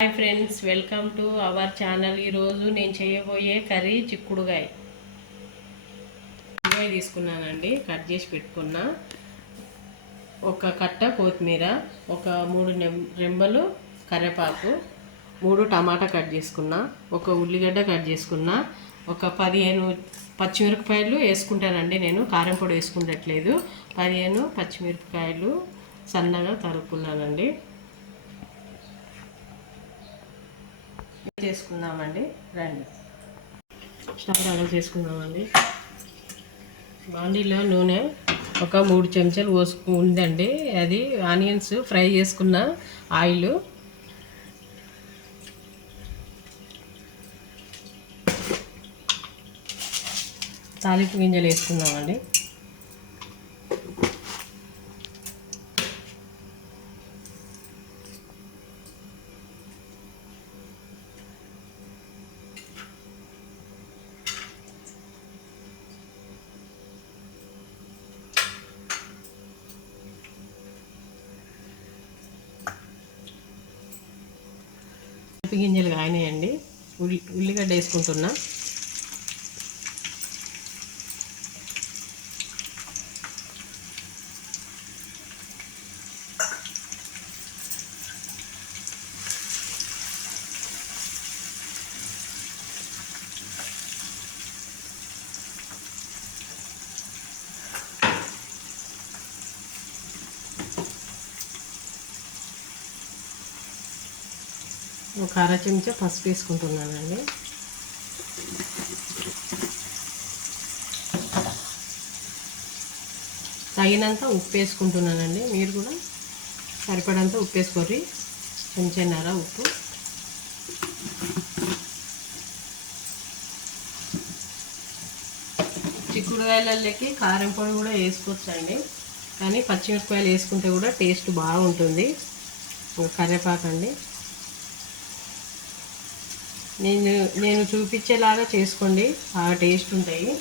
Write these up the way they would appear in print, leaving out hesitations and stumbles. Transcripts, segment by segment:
Hi friends, welcome to our channel. ఈరోజు నేను చేయబోయే కర్రీ చిక్కుడుగాయ తీసుకున్నానండి. కట్ చేసి పెట్టుకున్నా. ఒక కట్ట కొత్తిమీర, ఒక 3 రెమ్మలు కరివేపాకు, 3 టమాటా కట్ చేసుకున్నా, ఒక ఉల్లిగడ్డ కట్ చేసుకున్నా, ఒక 15 పచ్చిమిరపకాయలు వేసుకుంటానండి. నేను కారం పొడి వేసుకుంటట్లేదు. 15 పచ్చిమిరపకాయలు సన్నగా తరుక్కున్నానండి. చేసుకుందామండి, రండి. స్టవ్ ఆన్ చేసుకుందామండి. బాండీలో నూనె ఒక 3 చెంచాలు ఉందండి. అది ఆనియన్స్ ఫ్రై చేసుకున్న ఆయిల్, తాలింపు గింజలు వేసుకుందామండి. గింజలు కాయనాయండి. ఉల్లిగడ్డ వేసుకుంటున్నా. ఒక అర చెంచా పసుపు వేసుకుంటున్నానండి. తగినంత ఉప్పు వేసుకుంటున్నానండి. మీరు కూడా సరిపడంత ఉప్పు వేసుకోర్రి. చెంచాన్నర ఉప్పు. చిక్కుడుకాయలకి కారం పొడి కూడా వేసుకోవచ్చండి, కానీ పచ్చిమిరపకాయలు వేసుకుంటే కూడా టేస్ట్ బాగుంటుంది. కరివేపాకండి, నేను చూపించేలాగా చేసుకోండి, బాగా టేస్ట్ ఉంటాయి.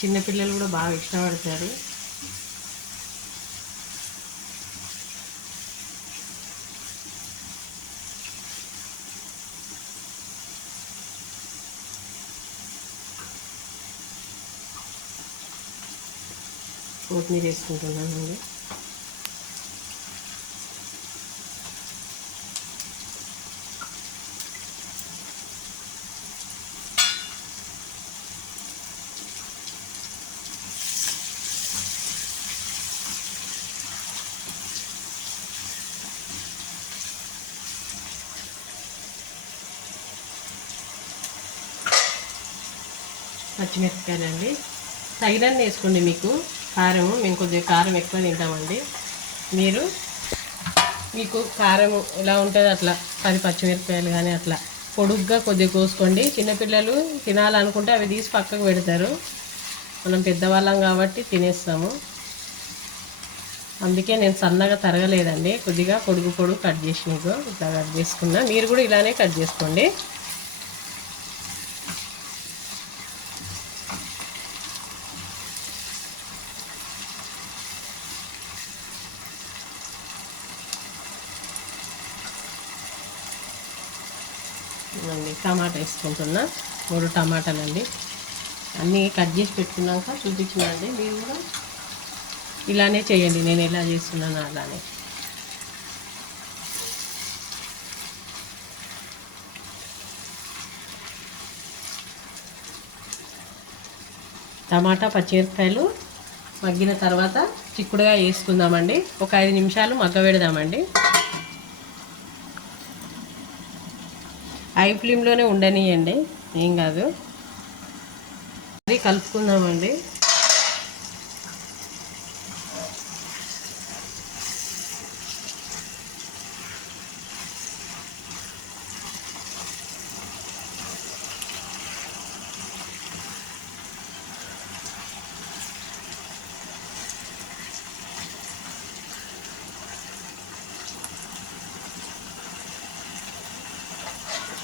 చిన్నపిల్లలు కూడా బాగా ఇష్టపడతారు. కొత్తిమీర వేసుకుంటున్నానండి. పచ్చిమిరపకాయలండి తగినన్ని వేసుకోండి. మీకు కారము, మేము కొద్దిగా కారం ఎక్కువ తింటామండి. మీకు కారం ఎలా ఉంటుందో అట్లా 10 పచ్చిమిరపకాయలు కానీ అట్లా పొడుగ్గా కొద్దిగా కోసుకోండి. చిన్నపిల్లలు తినాలనుకుంటే అవి తీసి పక్కకు పెడతారు. మనం పెద్దవాళ్ళం కాబట్టి తినేస్తాము. అందుకే నేను సన్నగా తరగలేదండి, కొద్దిగా పొడుగు కట్ చేసి మీకు ఇట్లా కట్ చేసుకున్నా. మీరు కూడా ఇలానే కట్ చేసుకోండి. టమాటా వేసుకుంటున్నా. 3 టమాటాలండి. అన్నీ కట్ చేసి పెట్టుకున్నాక చూపించినండి. మీరు కూడా ఇలానే చేయండి, నేను ఎలా చేస్తున్నాను అలానే. టమాటా పచ్చిమిరపకాయలు మగ్గిన తర్వాత చిక్కుడుగా వేసుకుందామండి. ఒక 5 నిమిషాలు మగ్గబెడదామండి. హై ఫ్లేమ్లోనే ఉండనియండి, ఏం కాదు. అది కలుపుకుందామండి.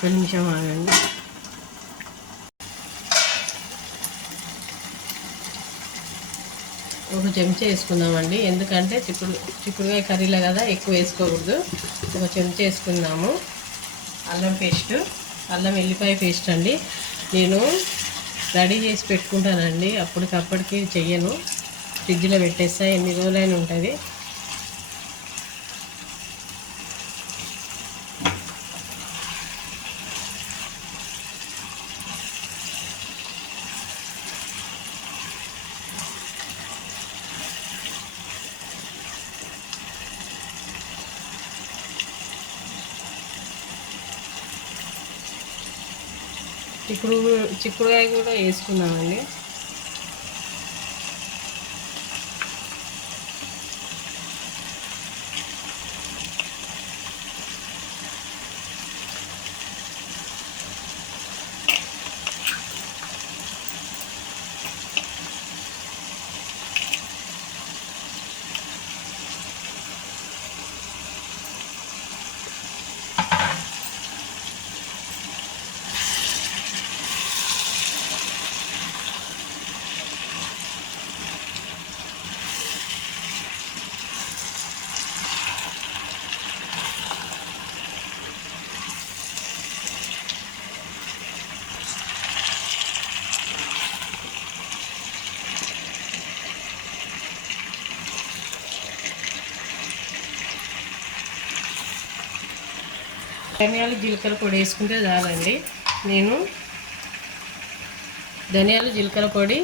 ఒక నిమిషం ఆగండి. ఒక చెంచా వేసుకుందామండి. ఎందుకంటే చిక్కుడుకాయ కర్రీలో కదా ఎక్కువ వేసుకోకూడదు. ఒక చెంచా వేసుకుందాము. అల్లం పేస్ట్, అల్లం వెల్లిపాయ పేస్ట్ అండి. నేను రెడీ చేసి పెట్టుకుంటానండి, అప్పటికప్పటికి చెయ్యను. ఫ్రిడ్జ్లో పెట్టేస్తా, ఎన్ని రోజులైనా ఉంటుంది. చిక్కుడుకాయ కూడా వేసుకున్నామండి. ధనియాలు జీలకర్ర పొడి వేసుకుంటే చాలండి. నేను ధనియాలు జీలకర్ర పొడి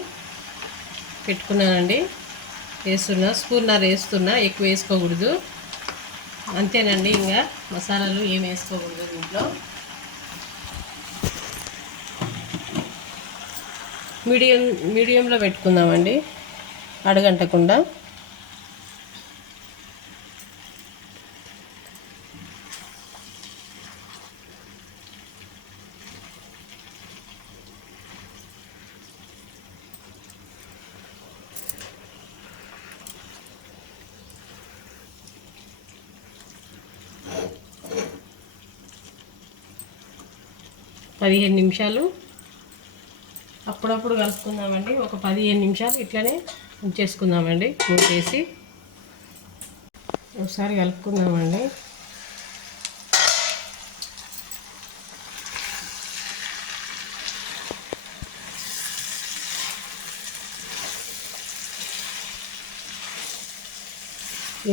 పెట్టుకున్నానండి, వేస్తున్నా. స్పూన్నర వేస్తున్నా, ఎక్కువ వేసుకోకూడదు. అంతేనండి, ఇంకా మసాలాలు ఏం వేసుకోకూడదు దీంట్లో. మీడియంలో పెట్టుకుందామండి, అడగంటకుండా. పదిహేను నిమిషాలు అప్పుడప్పుడు కలుపుకుందామండి. ఒక 15 నిమిషాలు ఇట్లనే ఉంచేసుకుందామండి. మూసేసి ఒకసారి కలుపుకుందామండి.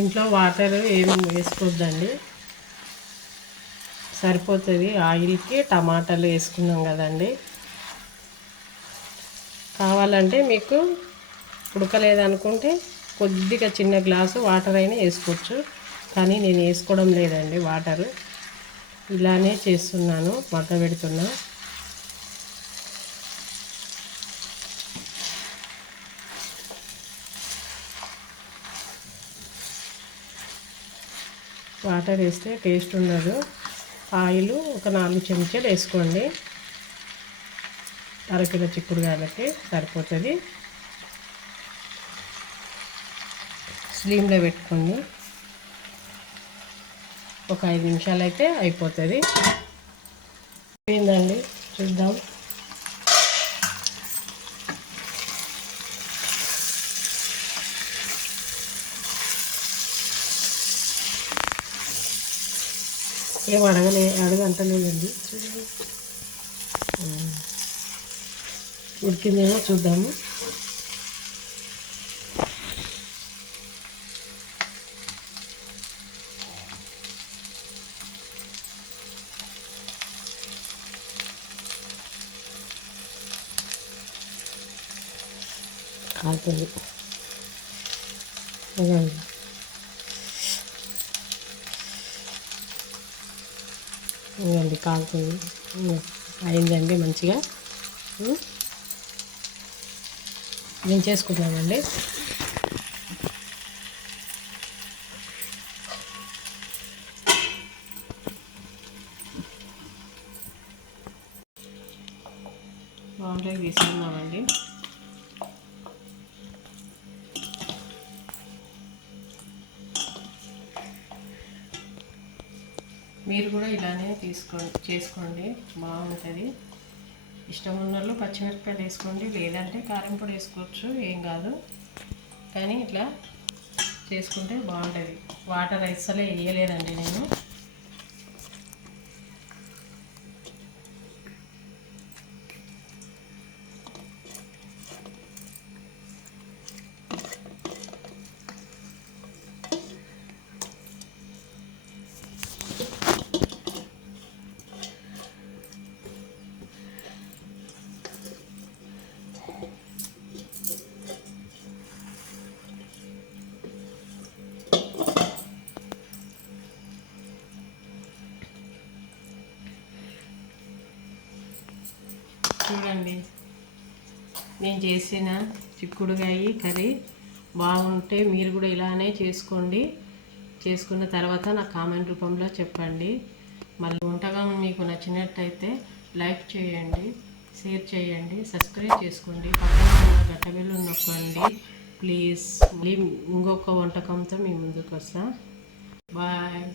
ఇంట్లో వాటర్ ఏమి వేసుకోవద్దండి, సరిపోతుంది. ఆయిల్కి టమాటాలు వేసుకున్నాం కదండి. కావాలంటే మీకు ఉడకలేదనుకుంటే కొద్దిగా చిన్న గ్లాసు వాటర్ అయినా వేసుకోవచ్చు, కానీ నేను వేసుకోవడం లేదండి వాటరు. ఇలానే చేస్తున్నాను, మగ్గబెడుతున్నా. వాటర్ వేస్తే టేస్ట్ ఉండదు. ఆయిల్ ఒక 4 చెంచాలు వేసుకోండి. అరకిలో చిక్కుడుకాయలకి సరిపోతుంది. స్లిమ్లో పెట్టుకోండి. ఒక 5 నిమిషాలు అయితే అయిపోతుంది. ఏందండి చూద్దాం. ఏం అడగంటలేదండి. ఉడికిందేమో చూద్దాము. కాలుతుంది, ఇదండి కాలుతుంది. అయిందండి మంచిగా. నేను చేసుకుంటానండి. బాగుంటాయి, తీసుకున్నామండి. మీరు కూడా ఇలానే చేసుకోండి, బాగుంటుంది. ఇష్టం ఉన్న వాళ్ళు పచ్చిమిరపకాయలు వేసుకోండి, లేదంటే కారం పొడి వేసుకోవచ్చు, ఏం కాదు. కానీ ఇట్లా చేసుకుంటే బాగుంటుంది. వాటర్ అస్సలే వేయలేదండి నేను. చూడండి, నేను చేసిన చిక్కుడుకాయ కర్రీ బాగుంటే మీరు కూడా ఇలానే చేసుకోండి. చేసుకున్న తర్వాత నాకు కామెంట్ రూపంలో చెప్పండి. మళ్ళీ వంటకం మీకు నచ్చినట్టయితే లైక్ చేయండి, షేర్ చేయండి, సబ్స్క్రైబ్ చేసుకోండి, పక్కన ఉన్న గంట బెల్ నొక్కండి ప్లీజ్. మళ్ళీ ఇంకొక వంటకంతో మీ ముందుకు వస్తా. బాయ్.